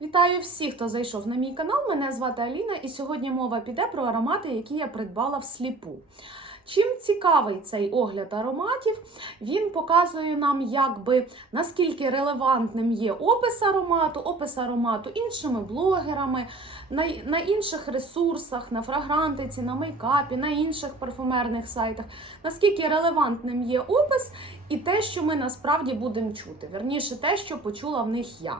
Вітаю всіх, хто зайшов на мій канал. Мене звати Аліна, і сьогодні мова піде про аромати, які я придбала всліпу. Чим цікавий цей огляд ароматів, він показує нам, якби наскільки релевантним є опис аромату, опис аромату іншими блогерами, на, на інших ресурсах, на фрагрантиці, на мейкапі, на інших парфумерних сайтах, наскільки релевантним є опис і те, що ми насправді будемо чути. Вірніше, те, що почула в них я.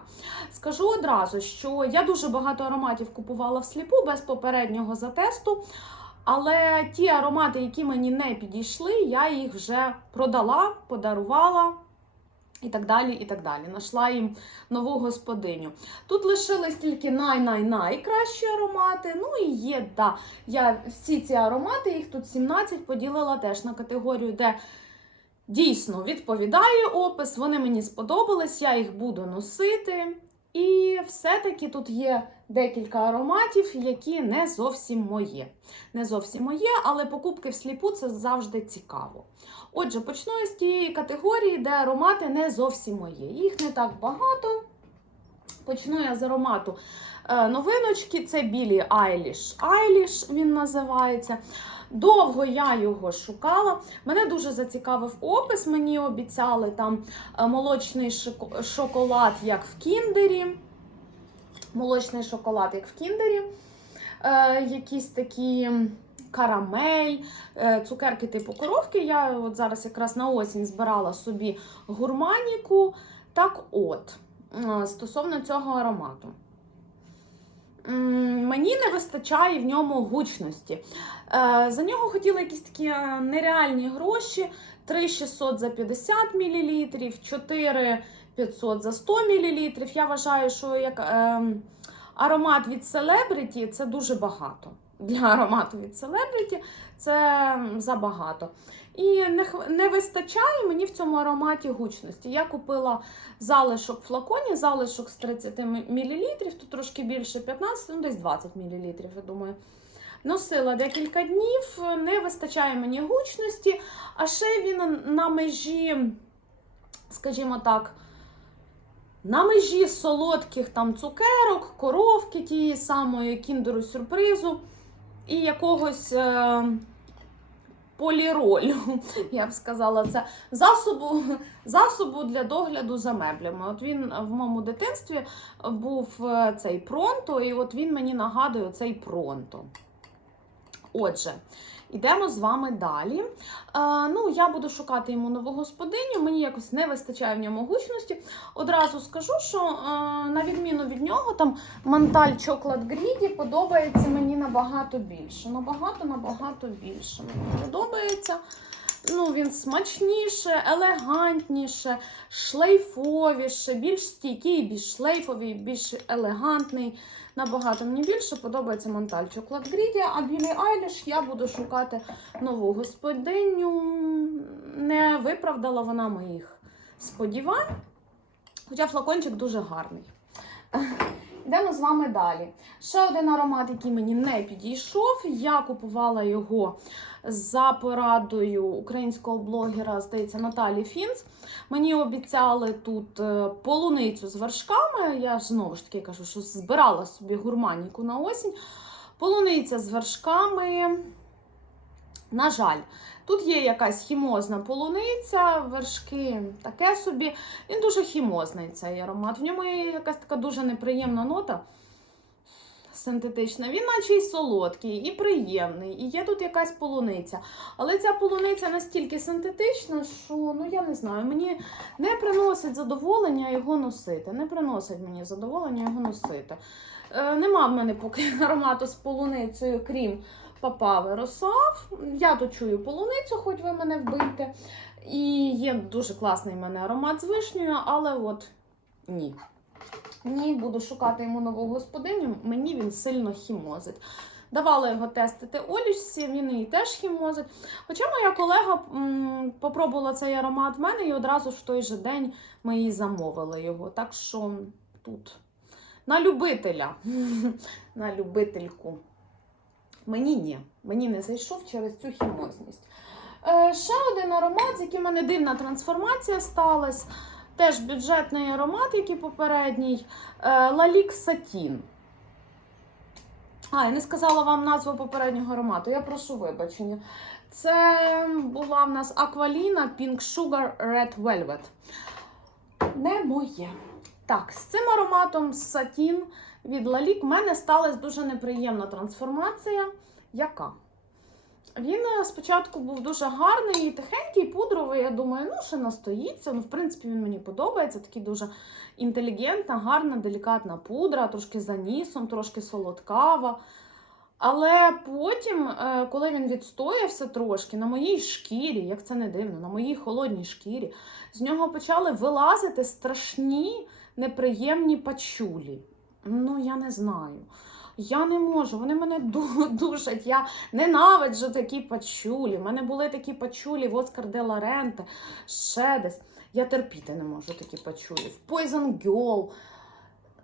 Скажу одразу, що я дуже багато ароматів купувала всліпу без попереднього затесту. Але ті аромати, які мені не підійшли, я їх вже продала, подарувала і так далі. і так далі. Нашла їм нову господиню. Тут лишились тільки най-най-найкращі аромати. Ну і є, да, я всі ці аромати, їх тут 17, поділила теж на категорію, де дійсно відповідає опис, вони мені сподобались, я їх буду носити. І все-таки тут є декілька ароматів, які не зовсім моє. Не зовсім моє, але покупки всліпу це завжди цікаво. Отже, почну з тієї категорії, де аромати не зовсім мої. Їх не так багато. Почну я з аромату е, новиночки. Це білі Айліш. Айліш він називається. Довго я його шукала. Мене дуже зацікавив опис. Мені обіцяли там е, молочний шоколад, як в кіндері. Молочний шоколад, як в кіндері. Е, якісь такі карамель, е, цукерки типу коровки. Я от зараз якраз на осінь збирала собі гурманіку. Так от, стосовно цього аромату. Мені не вистачає в ньому гучності. Е, За нього хотіла якісь такі нереальні гроші: 3600 за 50 мл, 4500 за 100 мл. Я вважаю, що як е, аромат від Celebrity це дуже багато. Для аромату від Celebrity це забагато. І не, не вистачає мені в цьому ароматі гучності. Я купила залишок в флаконі, залишок з 30 мл, тут трошки більше 15, ну десь 20 мл, я думаю. Носила декілька днів, не вистачає мені гучності, а ще він на межі, скажімо так, на межі солодких там цукерок, коровки тієї самої кіндеру сюрпризу і якогось е, поліролю, я б сказала, це засобу, засобу для догляду за меблями. От він в моєму дитинстві був е, цей пронто, і от він мені нагадує цей пронто. Отже, йдемо з вами далі. Е, ну, я буду шукати йому нову господиню, мені якось не вистачає в ньому гучності. Одразу скажу, що е, на відміну від нього, там Манталь Chocolate Greedy подобається мені набагато більше. Набагато, набагато більше мені подобається. Ну, він смачніше, елегантніше, шлейфовіше, більш стійкий, більш шлейфовий, більш елегантний. Набагато мені більше подобається Монталь Chocolate а Білі Айліш я буду шукати нову господиню. Не виправдала вона моїх сподівань. Хоча флакончик дуже гарний. Йдемо з вами далі. Ще один аромат, який мені не підійшов. Я купувала його за порадою українського блогера, здається, Наталі Фінц. Мені обіцяли тут е, полуницю з вершками. Я ж знову ж таки кажу, що збирала собі гурманіку на осінь. Полуниця з вершками. На жаль, тут є якась хімозна полуниця, вершки таке собі. Він дуже хімозний цей аромат. В ньому є якась така дуже неприємна нота синтетична. Він наче й солодкий, і приємний, і є тут якась полуниця. Але ця полуниця настільки синтетична, що ну я не знаю, мені не приносить задоволення його носити. Не приносить мені задоволення його носити. Е, нема в мене поки аромату з полуницею, крім папави Росав. Я тут чую полуницю, хоч ви мене вбийте. І є дуже класний в мене аромат з вишнею, але от ні. Ні, буду шукати йому нову господиню, мені він сильно хімозить. Давала його тестити Олічці, він її теж хімозить. Хоча моя колега м, попробувала цей аромат в мене і одразу ж в той же день ми їй замовили його. Так що тут на любителя, на любительку. Мені ні, мені не зайшов через цю хімозність. Е, ще один аромат, з яким мене дивна трансформація сталася. Теж бюджетний аромат, як і попередній. Е, Лалік Сатін. А, я не сказала вам назву попереднього аромату. Я прошу вибачення. Це була в нас Aqualina Pink Sugar Red Velvet. Не моє. Так, з цим ароматом Сатін від Лалік в мене сталася дуже неприємна трансформація. Яка? Він е, спочатку був дуже гарний, тихенький, пудровий. Я думаю, ну ще настоїться. Ну, в принципі, він мені подобається. Такий дуже інтелігентна, гарна, делікатна пудра, трошки за нісом, трошки солодкава. Але потім, е, коли він відстоявся трошки, на моїй шкірі, як це не дивно, на моїй холодній шкірі, з нього почали вилазити страшні неприємні пачулі. Ну, я не знаю. Я не можу, вони мене душать. Я ненавиджу такі пачулі. У мене були такі пачулі в Оскар де ла Ренте, ще десь. Я терпіти не можу такі пачулі. В Poison Girl.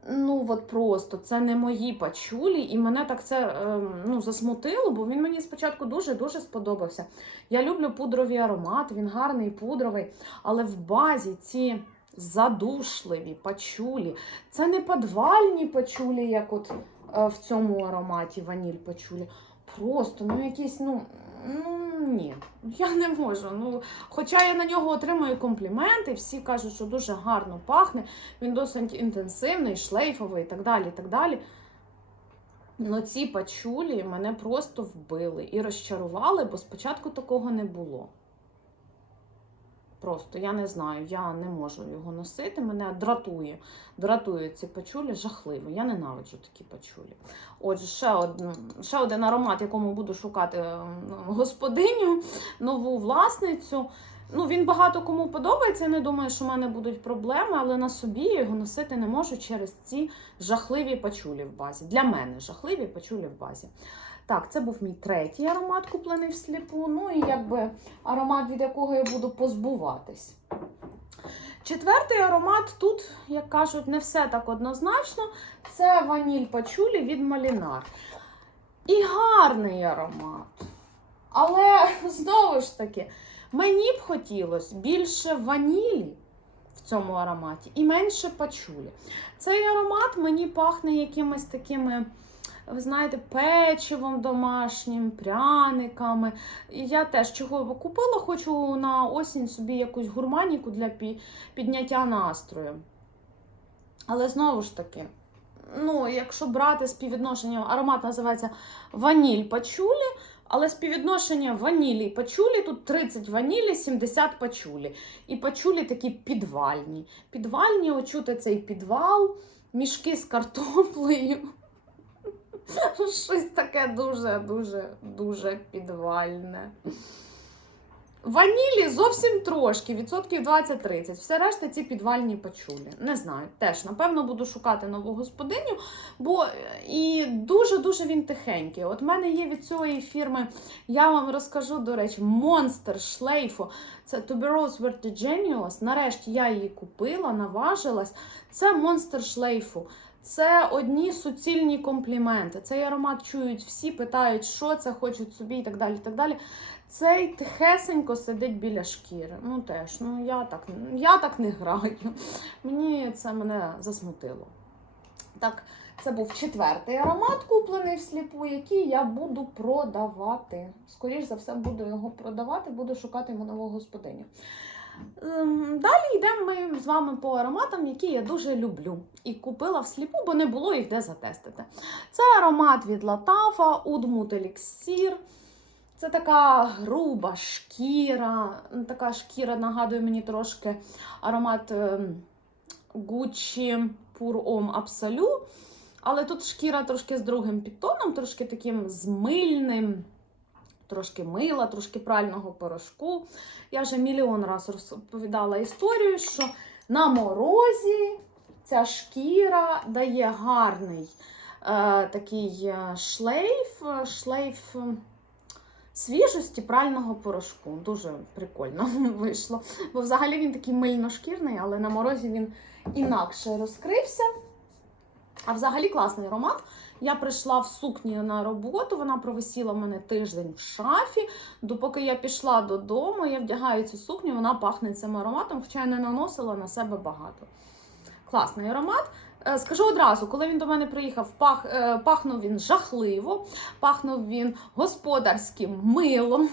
Ну, от просто це не мої пачулі, і мене так це ем, ну, засмутило, бо він мені спочатку дуже-дуже сподобався. Я люблю пудрові аромати, він гарний пудровий, але в базі ці задушливі пачулі, це не подвальні пачулі, як от в цьому ароматі ваніль пачулі. Просто, ну якісь, ну, ну ні, я не можу. Ну, хоча я на нього отримую компліменти, всі кажуть, що дуже гарно пахне, він досить інтенсивний, шлейфовий і так далі. і так далі. Ну, ці пачулі мене просто вбили і розчарували, бо спочатку такого не було. Просто я не знаю, я не можу його носити. Мене дратує. Дратують ці пачулі жахливо. Я ненавиджу такі пачулі. Отже, ще, один, ще один аромат, якому буду шукати ем, господиню, нову власницю. Ну, він багато кому подобається. Я не думаю, що в мене будуть проблеми, але на собі я його носити не можу через ці жахливі пачулі в базі. Для мене жахливі пачулі в базі. Так, це був мій третій аромат, куплений всліпу. Ну і якби аромат, від якого я буду позбуватись. Четвертий аромат тут, як кажуть, не все так однозначно. Це ваніль пачулі від Малінар. І гарний аромат. Але знову ж таки, мені б хотілося більше ванілі в цьому ароматі і менше пачулі. Цей аромат мені пахне якимись такими ви знаєте, печивом домашнім, пряниками. І я теж чого купила, хочу на осінь собі якусь гурманіку для підняття настрою. Але знову ж таки, ну, якщо брати співвідношення, аромат називається ваніль пачулі, але співвідношення ванілі і пачулі тут 30 ванілі, 70 пачулі. І пачулі такі підвальні. Підвальні, очути цей підвал, мішки з картоплею. Щось таке дуже, дуже, дуже підвальне. Ванілі зовсім трошки, відсотків 20-30. Все решта ці підвальні пачулі. Не знаю, теж, напевно, буду шукати нову господиню, бо е, і дуже-дуже він тихенький. От в мене є від цієї фірми, я вам розкажу, до речі, Monster шлейфу. Це Tuberose Vertigenius. Нарешті я її купила, наважилась. Це Monster шлейфу. Це одні суцільні компліменти. Цей аромат чують всі, питають, що це, хочуть собі і так далі. і так далі. Цей тихесенько сидить біля шкіри. Ну теж, ну я так, я так не граю. Мені це мене засмутило. Так, це був четвертий аромат, куплений всліпу, який я буду продавати. Скоріше за все, буду його продавати, буду шукати йому нового господиню. Ем, Далі йдемо ми з вами по ароматам, які я дуже люблю. І купила всліпу, бо не було їх де затестити. Це аромат від Латафа, Удмут Еліксір. Це така груба шкіра. Така шкіра нагадує мені трошки аромат Gucci Pur Homme Absolu. Але тут шкіра трошки з другим підтоном, трошки таким змильним, трошки мила, трошки прального порошку. Я вже мільйон разів розповідала історію, що на морозі ця шкіра дає гарний е, такий е, шлейф, шлейф свіжості прального порошку. Дуже прикольно вийшло. Бо взагалі він такий мильно-шкірний, але на морозі він інакше розкрився. А взагалі класний аромат. Я прийшла в сукні на роботу, вона провисіла в мене тиждень в шафі. Допоки я пішла додому, я вдягаю цю сукню, вона пахне цим ароматом, хоча я не наносила на себе багато. Класний аромат. Е, Скажу одразу, коли він до мене приїхав, пах, е, пахнув він жахливо, пахнув він господарським милом.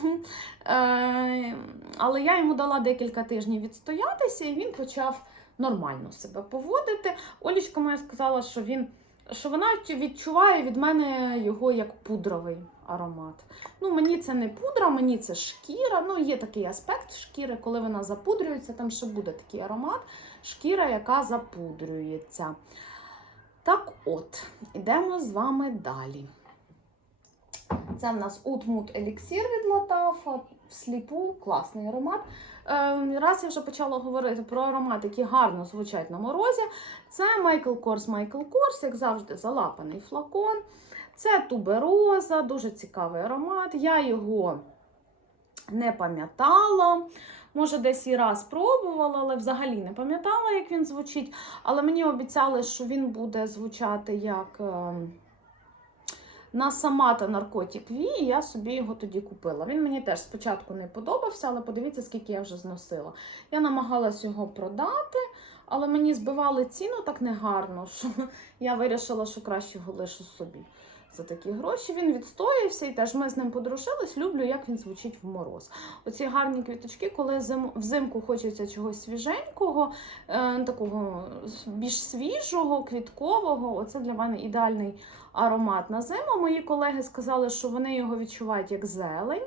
Е, Але я йому дала декілька тижнів відстоятися, і він почав нормально себе поводити. Олічка моя сказала, що він. Що вона відчуває від мене його як пудровий аромат. Ну, мені це не пудра, мені це шкіра. Ну, є такий аспект шкіри, коли вона запудрюється, там ще буде такий аромат, шкіра, яка запудрюється. Так от, ідемо з вами далі. Це в нас Утмут еліксір від Латафа, всліпу, класний аромат. Е, раз я вже почала говорити про аромати, які гарно звучать на морозі. Це Michael Kors Michael Kors, як завжди, залапаний флакон. Це тубероза, дуже цікавий аромат. Я його не пам'ятала. Може, десь і раз пробувала, але взагалі не пам'ятала, як він звучить. Але мені обіцяли, що він буде звучати як е, на Самата Наркотік Ві, і я собі його тоді купила. Він мені теж спочатку не подобався, але подивіться, скільки я вже зносила. Я намагалась його продати, але мені збивали ціну так негарно, що я вирішила, що краще його лишу собі. За такі гроші він відстоявся і теж ми з ним подружились. Люблю, як він звучить в мороз. Оці гарні квіточки, коли зим, взимку хочеться чогось свіженького, е, такого більш свіжого, квіткового. Оце для мене ідеальний аромат на зиму. Мої колеги сказали, що вони його відчувають як зелень.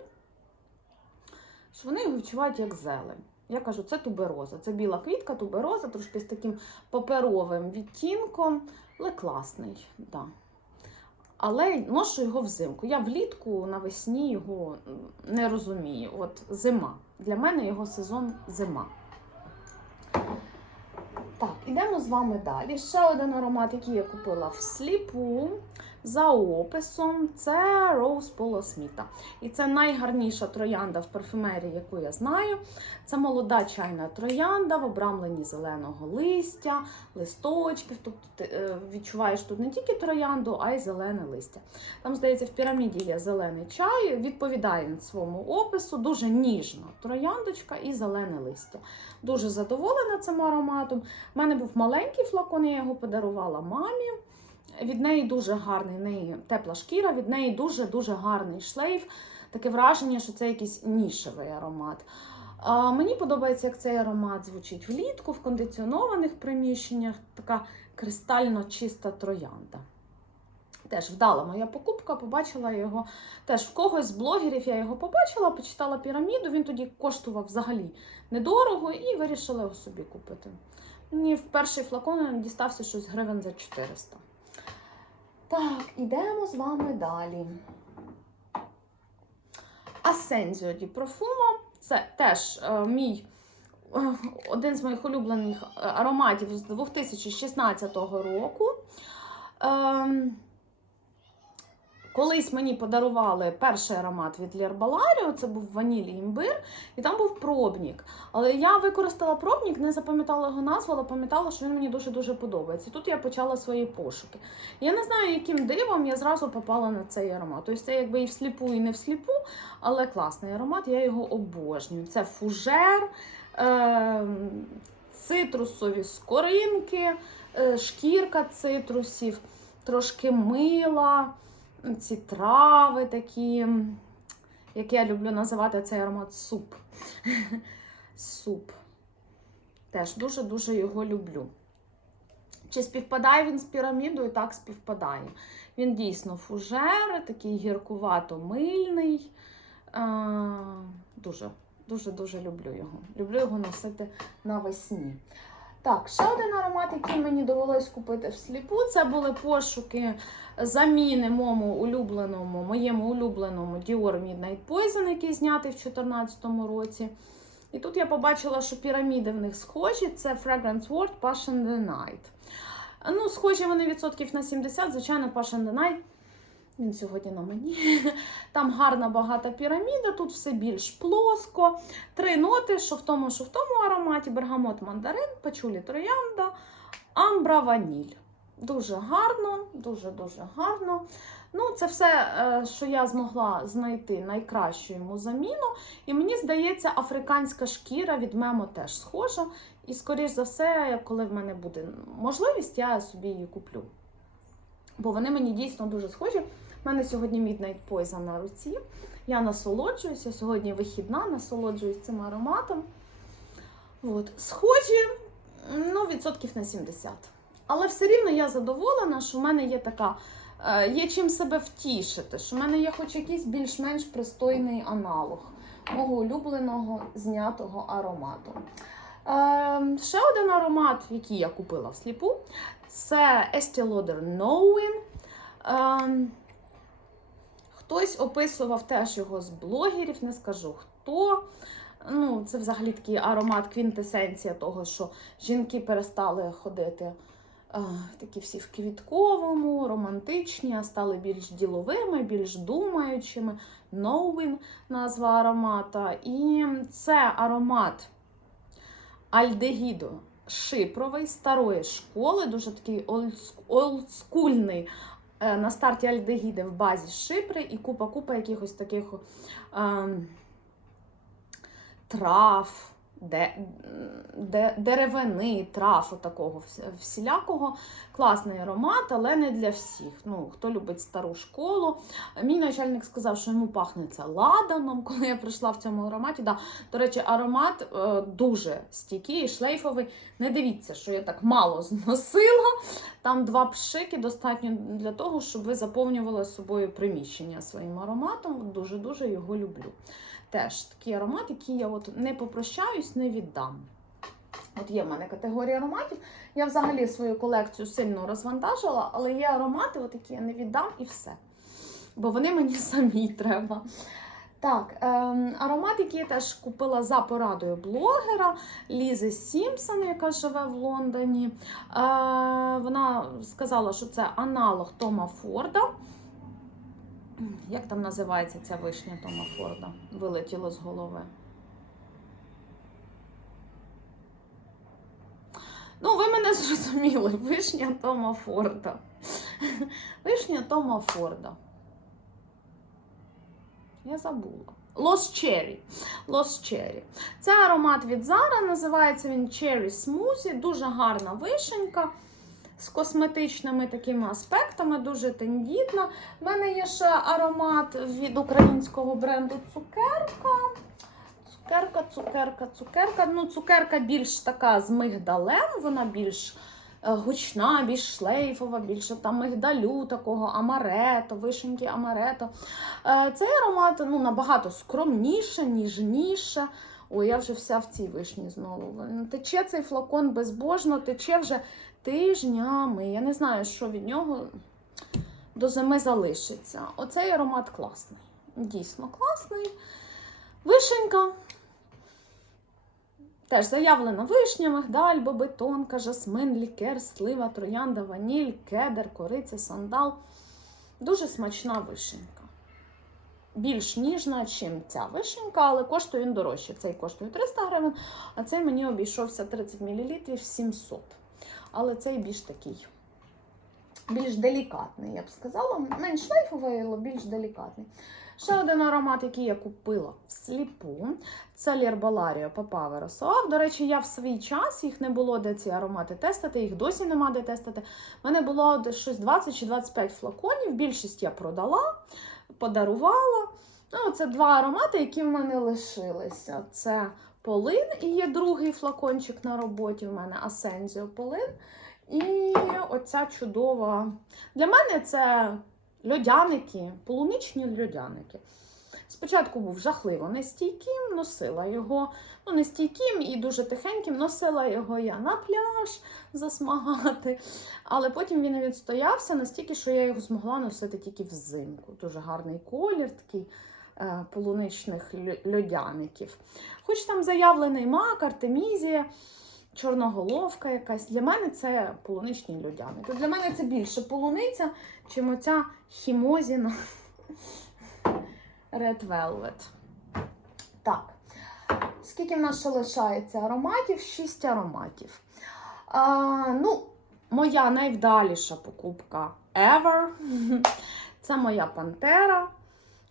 Що вони його відчувають як зелень. Я кажу, це тубероза. Це біла квітка, тубероза, трошки з таким паперовим відтінком, але класний. Да. Але ношу його взимку. Я влітку навесні його не розумію. От зима. Для мене його сезон зима. Так, ідемо з вами далі. Ще один аромат, який я купила всліпу за описом, це Rose Polo Сміта. І це найгарніша троянда в парфюмерії, яку я знаю. Це молода чайна троянда в обрамленні зеленого листя, листочків. Тобто ти е, відчуваєш тут не тільки троянду, а й зелене листя. Там, здається, в піраміді є зелений чай, відповідає своєму опису, дуже ніжна трояндочка і зелене листя. Дуже задоволена цим ароматом. У мене був маленький флакон, я його подарувала мамі. Від неї дуже гарний, в неї тепла шкіра, від неї дуже-дуже гарний шлейф. Таке враження, що це якийсь нішевий аромат. А, мені подобається, як цей аромат звучить влітку, в кондиціонованих приміщеннях. Така кристально чиста троянда. Теж вдала моя покупка, побачила його. Теж в когось з блогерів я його побачила, почитала піраміду. Він тоді коштував взагалі недорого і вирішила його собі купити. Мені в перший флакон дістався щось гривень за 400. Так, ідемо з вами далі. Асензіо Ді Профумо Це теж е, мій е, один з моїх улюблених е, ароматів з 2016 року. Ем, Колись мені подарували перший аромат від Лєрбаларіо, це був ваніль і імбир, і там був пробник. Але я використала пробник, не запам'ятала його назву, але пам'ятала, що він мені дуже-дуже подобається. І тут я почала свої пошуки. Я не знаю, яким дивом я зразу попала на цей аромат. Тобто це якби і всліпу, і не всліпу, але класний аромат, я його обожнюю. Це фужер, е- цитрусові скоринки, е- шкірка цитрусів, трошки мила ці трави такі, як я люблю називати цей аромат суп. Суп. Теж дуже-дуже його люблю. Чи співпадає він з пірамідою? Так, співпадає. Він дійсно фужер, такий гіркувато-мильний. Дуже, дуже-дуже люблю його. Люблю його носити навесні. Так, ще один аромат, який мені довелось купити всліпу, це були пошуки заміни моєму улюбленому, моєму улюбленому Dior Midnight Poison, який знятий в 2014 році. І тут я побачила, що піраміди в них схожі. Це Fragrance World Passion the Night. Ну, схожі вони відсотків на 70, звичайно, Passion the Night. Він сьогодні на мені. Там гарна багата піраміда, тут все більш плоско. Три ноти, що в тому, що в тому ароматі: бергамот мандарин, пачулі троянда, амбра ваніль. Дуже гарно, дуже-дуже гарно. Ну, це все, е, що я змогла знайти найкращу йому заміну. І мені здається, африканська шкіра від мемо теж схожа. І, скоріш за все, коли в мене буде можливість, я собі її куплю. Бо вони мені дійсно дуже схожі. У мене сьогодні Midnight Poison на руці. Я насолоджуюся. Сьогодні вихідна, насолоджуюсь цим ароматом. От. Схожі, ну, відсотків на 70. Але все рівно я задоволена, що в мене є така, е, є чим себе втішити, що в мене є хоч якийсь більш-менш пристойний аналог мого улюбленого знятого аромату. Е, ще один аромат, який я купила всліпу, це Estee Lauder Knowing. Е, хтось описував теж його з блогерів, не скажу хто. Ну, це взагалі такий аромат, квінтесенція того, що жінки перестали ходити е, такі всі в квітковому, романтичні, а стали більш діловими, більш думаючими. Knowing назва аромата. І це аромат альдегіду шипровий, старої школи, дуже такий олдскульний. Е, На старті альдегіди в базі шипри і купа-купа якихось таких ем, трав, де, де, деревини, трав такого всілякого. Класний аромат, але не для всіх. Ну, Хто любить стару школу. Мій начальник сказав, що йому пахне це ладаном, коли я прийшла в цьому ароматі. Да. До речі, аромат е, дуже стійкий, шлейфовий. Не дивіться, що я так мало зносила. Там два пшики достатньо для того, щоб ви заповнювали собою приміщення своїм ароматом. Дуже-дуже його люблю. Теж такий аромат, який я от не попрощаюсь, не віддам. От є в мене категорія ароматів. Я взагалі свою колекцію сильно розвантажила, але є аромати, от які я не віддам і все. Бо вони мені самі треба. Так, ем, аромат, який я теж купила за порадою блогера Лізи Сімпсон, яка живе в Лондоні. Е, вона сказала, що це аналог Тома Форда. Як там називається ця вишня Тома Форда? Вилетіло з голови. Ну, ви мене зрозуміли. Вишня Тома Форда. Вишня Тома Форда. Я забула. Lost Cherry. Lost Cherry. Це аромат від Zara, називається він Cherry Smoothie. Дуже гарна вишенька з косметичними такими аспектами, дуже тендітна. У мене є ще аромат від українського бренду Цукерка. Цукерка, цукерка, цукерка. Ну, цукерка більш така з мигдалем, вона більш е, гучна, більш шлейфова, більше там мигдалю, такого амарето, вишеньки амарето. Е, Цей аромат ну, набагато скромніше, ніжніше. Ой, я вже вся в цій вишні знову. Тече цей флакон безбожно, тече вже тижнями. Я не знаю, що від нього до зими залишиться. Оцей аромат класний. Дійсно класний. Вишенька. Теж заявлена вишня, мигдаль, бобетонка, жасмин, лікер, слива, троянда, ваніль, кедр, кориця, сандал. Дуже смачна вишенька. Більш ніжна, ніж ця вишенька, але коштує він дорожче. Цей коштує 300 гривень, а цей мені обійшовся 30 мл 700. Але цей більш такий, більш делікатний, я б сказала. Менш шлейфовий, але більш делікатний. Ще один аромат, який я купила всліпу, це Лєрбаларіо Папа Веросоав. До речі, я в свій час їх не було де ці аромати тестити, їх досі нема де тестити. У мене було десь щось 20 чи 25 флаконів. Більшість я продала, подарувала. Ну, Це два аромати, які в мене лишилися. Це полин і є другий флакончик на роботі. У мене Асензіо полин. І оця чудова. Для мене це льодяники, полуничні льодяники. Спочатку був жахливо нестійким, носила його, ну, нестійким і дуже тихеньким, носила його я на пляж засмагати. Але потім він відстоявся настільки, що я його змогла носити тільки взимку. Дуже гарний колір, такий полуничних льодяників. Хоч там заявлений мак, артемізія, чорноголовка якась. Для мене це полуничні льодяники. Для мене це більше полуниця, чим оця хімозіна Red Velvet. Так. Скільки в нас ще лишається ароматів? Шість ароматів. А, ну, моя найвдаліша покупка ever. Це моя пантера.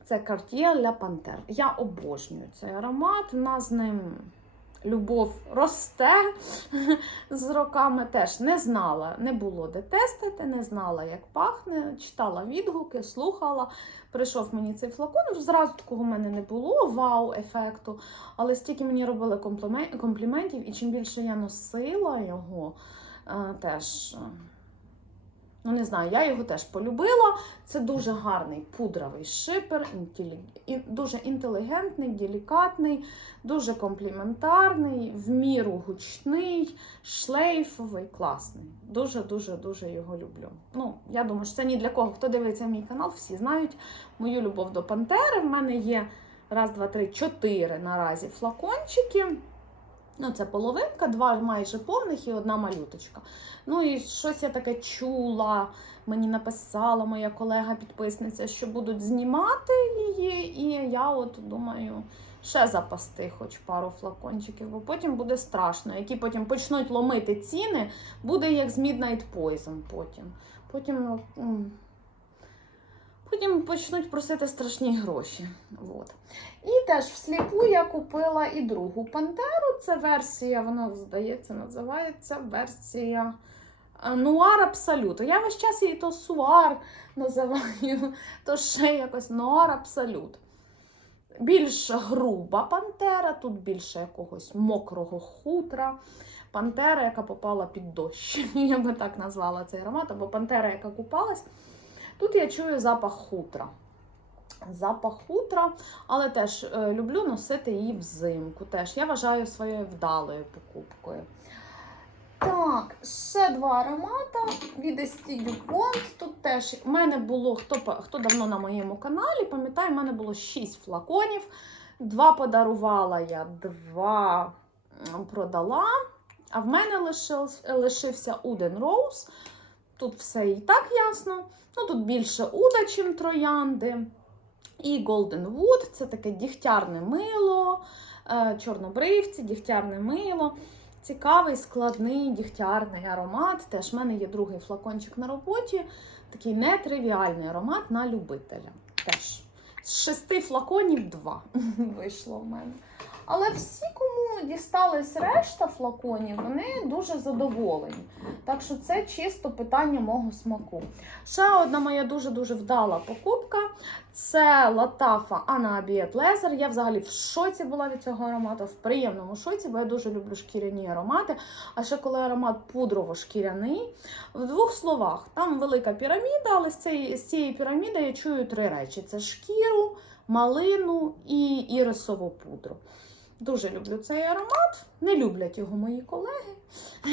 Це Cartier La Panthère. Я обожнюю цей аромат. У нас з ним любов росте з роками. Теж не знала, не було де тестити, не знала, як пахне. Читала відгуки, слухала. Прийшов мені цей флакон. Зразу такого в мене не було вау-ефекту. Але стільки мені робили компліментів, і чим більше я носила його, е, теж. Ну, не знаю, я його теж полюбила. Це дуже гарний пудровий шипер, дуже інтелігентний, делікатний, дуже компліментарний, в міру гучний, шлейфовий, класний. Дуже-дуже дуже його люблю. Ну, я думаю, що це ні для кого. Хто дивиться мій канал, всі знають мою любов до Пантери. В мене є раз, два, три, чотири наразі флакончики. Ну, це половинка, два майже повних і одна малюточка. Ну і щось я таке чула. Мені написала моя колега-підписниця, що будуть знімати її, і я от думаю, ще запасти хоч пару флакончиків, бо потім буде страшно. Які потім почнуть ломити ціни, буде як з Midnight Poison потім. Потім, потім почнуть просити страшні гроші. От. І теж всліпу я купила і другу пантеру. Це версія, вона, здається, називається версія е, Нуар Абсолют. Я весь час її то Суар називаю, то ще якось Нуар Абсолют. Більш груба пантера, тут більше якогось мокрого хутра. Пантера, яка попала під дощ. Я би так назвала цей аромат, або пантера, яка купалась. Тут я чую запах хутра. Запах хутра, але теж е, люблю носити її взимку. Теж я вважаю своєю вдалою покупкою. Так, ще два аромата від Estee Dupont. Тут теж в мене було, хто, хто давно на моєму каналі, пам'ятає, в мене було 6 флаконів. Два подарувала я, два продала. А в мене лишив, лишився Uden Rose. Тут все і так ясно. Ну, тут більше уда, чим троянди. І Golden Wood це таке дігтярне мило, е, чорнобривці, дігтярне мило. Цікавий, складний дігтярний аромат. Теж в мене є другий флакончик на роботі. Такий нетривіальний аромат на любителя. Теж з шести флаконів два вийшло в мене. Але всі, кому дістались решта флаконів, вони дуже задоволені. Так що це чисто питання мого смаку. Ще одна моя дуже-дуже вдала покупка це Латафа Анабіет Лезер. Я взагалі в шоці була від цього аромату, в приємному шоці, бо я дуже люблю шкіряні аромати. А ще коли аромат пудрово-шкіряний. В двох словах, там велика піраміда, але з цієї, з цієї піраміди я чую три речі: це шкіру, малину і ірисову пудру. Дуже люблю цей аромат. Не люблять його мої колеги.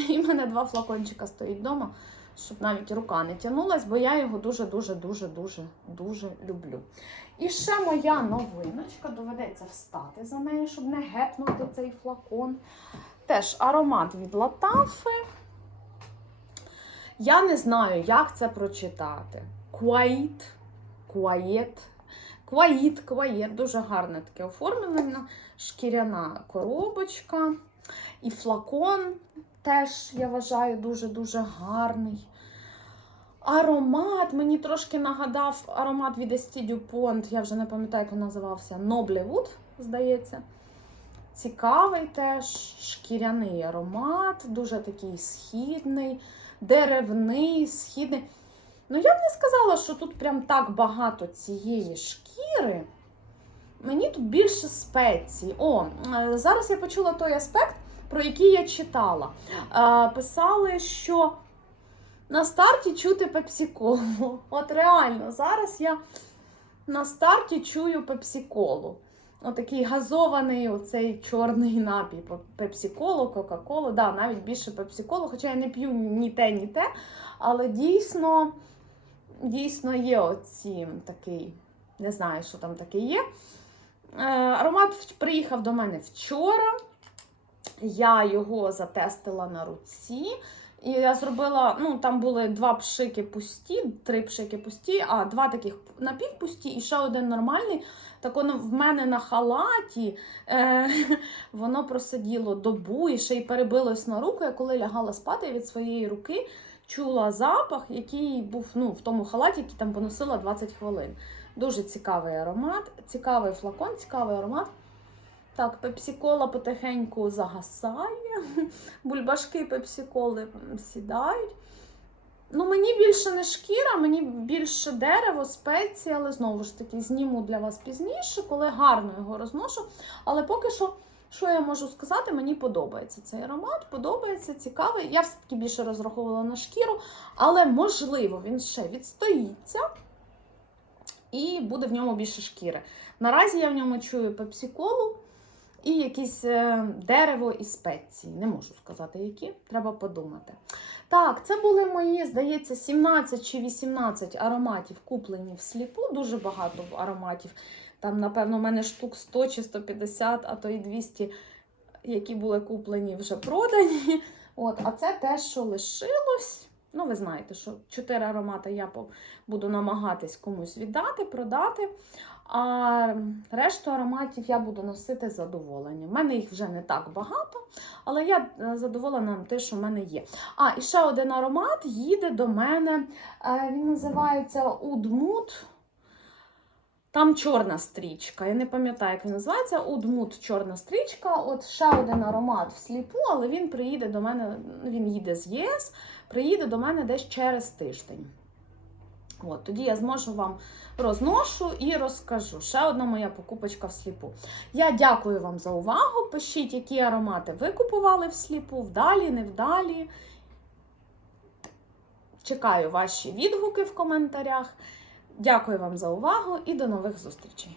І в мене два флакончика стоїть вдома, щоб навіть рука не тягнулась, бо я його дуже-дуже дуже дуже дуже люблю. І ще моя новиночка, доведеться встати за нею, щоб не гепнути цей флакон. Теж аромат від Латафи. Я не знаю, як це прочитати. Quiet, Quiet, Quiet, Quiet. Дуже гарне таке оформлення. Шкіряна коробочка. І флакон теж, я вважаю, дуже-дуже гарний. Аромат мені трошки нагадав аромат від Estee Dupont, я вже не пам'ятаю, як він називався. Noble Wood, здається. Цікавий теж шкіряний аромат, дуже такий східний, деревний, східний. Ну, я б не сказала, що тут прям так багато цієї шкіри. Мені тут більше спецій. О, е, зараз я почула той аспект, про який я читала. Е, Писали, що на старті чути пепсиколу. От реально, зараз я на старті чую пепсиколу. Отакий газований оцей чорний напій. Пепсиколу, Кока-Колу. Да, навіть більше пепсиколу, хоча я не п'ю ні те, ні те. Але дійсно, дійсно є оці такий, не знаю, що там таке є. Е, Аромат приїхав до мене вчора. Я його затестила на руці. І я зробила, ну там були два пшики пусті, три пшики пусті, а два таких напівпусті і ще один нормальний. Так воно в мене на халаті е, воно просиділо добу і ще й перебилось на руку. Я коли лягала спати від своєї руки, чула запах, який був ну, в тому халаті, який там поносила 20 хвилин. Дуже цікавий аромат, цікавий флакон, цікавий аромат. Так, пепсикола потихеньку загасає. Бульбашки пепсиколи сідають. Ну, мені більше не шкіра, мені більше дерево, спеції, але знову ж таки зніму для вас пізніше, коли гарно його розношу. Але поки що, що я можу сказати, мені подобається цей аромат, подобається, цікавий. Я все-таки більше розраховувала на шкіру, але можливо він ще відстоїться і буде в ньому більше шкіри. Наразі я в ньому чую пепсиколу і якесь е, дерево і спеції. Не можу сказати, які, треба подумати. Так, це були мої, здається, 17 чи 18 ароматів, куплені всліпу. Дуже багато ароматів. Там, напевно, у мене штук 100 чи 150, а то і 200, які були куплені, вже продані. От, а це те, що лишилось. Ну, ви знаєте, що 4 аромати я буду намагатись комусь віддати, продати. А решту ароматів я буду носити з задоволенням. У мене їх вже не так багато, але я е, задоволена те, що в мене є. А, і ще один аромат їде до мене. Е, Він називається Удмут. Там чорна стрічка. Я не пам'ятаю, як він називається. Удмут чорна стрічка. От ще один аромат всліпу, але він приїде до мене, він їде з ЄС, приїде до мене десь через тиждень. От, тоді я зможу вам розношу і розкажу. Ще одна моя покупочка всліпу. Я дякую вам за увагу. Пишіть, які аромати ви купували всліпу, вдалі, невдалі. Чекаю ваші відгуки в коментарях. Дякую вам за увагу і до нових зустрічей!